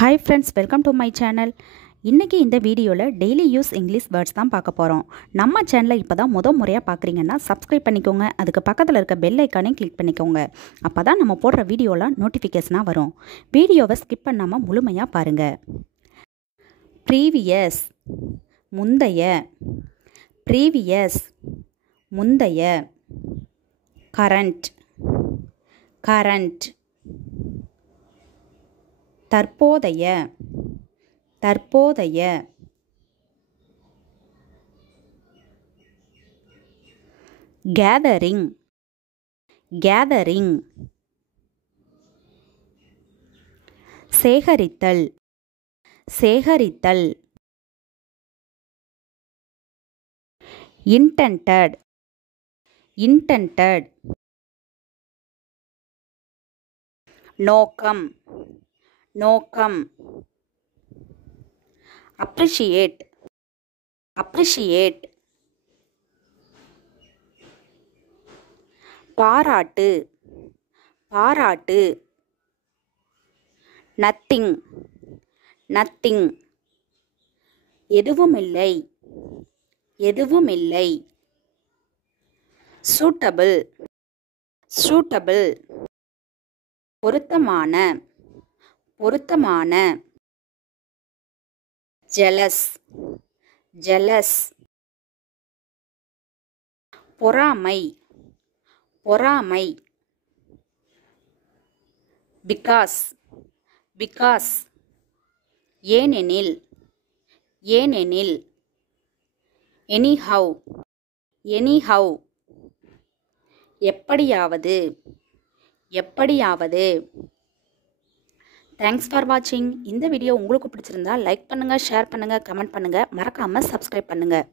Hi friends, welcome to my channel. இன்னைக்கு இந்த வீடியோவில் டெய்லி யூஸ் இங்கிலீஷ் வேர்ட்ஸ் தான் பார்க்க போகிறோம். நம்ம சேனலை இப்போ தான் முறையாக பார்க்குறீங்கன்னா சப்ஸ்கிரைப் பண்ணிக்கோங்க. அதுக்கு பக்கத்தில் இருக்க பெல் ஐக்கானையும் கிளிக் பண்ணிக்கோங்க. அப்போ தான் நம்ம போடுற வீடியோலாம் நோட்டிஃபிகேஷனாக வரும். வீடியோவை ஸ்கிப் பண்ணாமல் முழுமையாக பாருங்கள். ப்ரீவியஸ் முந்தைய, ப்ரீவியஸ் முந்தைய. Current current. தற்போதைய தற்போதைய. Gathering gathering. சேகரித்தல் சேகரித்தல். Intended intended. நோக்கம் நோக்கம். appreciate appreciate. பாராட்டு பாராட்டு. nothing nothing. எதுவுமில்லை எதுவுமில்லை. suitable suitable. பொருத்தமான பொருத்தமான. Jealous jealous. பொறாமை பொறாமை. Because because. ஏனெனில் ஏனெனில். Anyhow anyhow. எப்படியாவது எப்படியாவது. தேங்க்ஸ் ஃபார் வாட்சிங். இந்த வீடியோ உங்களுக்கு பிடிச்சிருந்தா லைக் பண்ணுங்கள், ஷேர் பண்ணுங்கள், கமெண்ட் பண்ணுங்கள், மறக்காமல் சப்ஸ்கிரைப் பண்ணுங்கள்.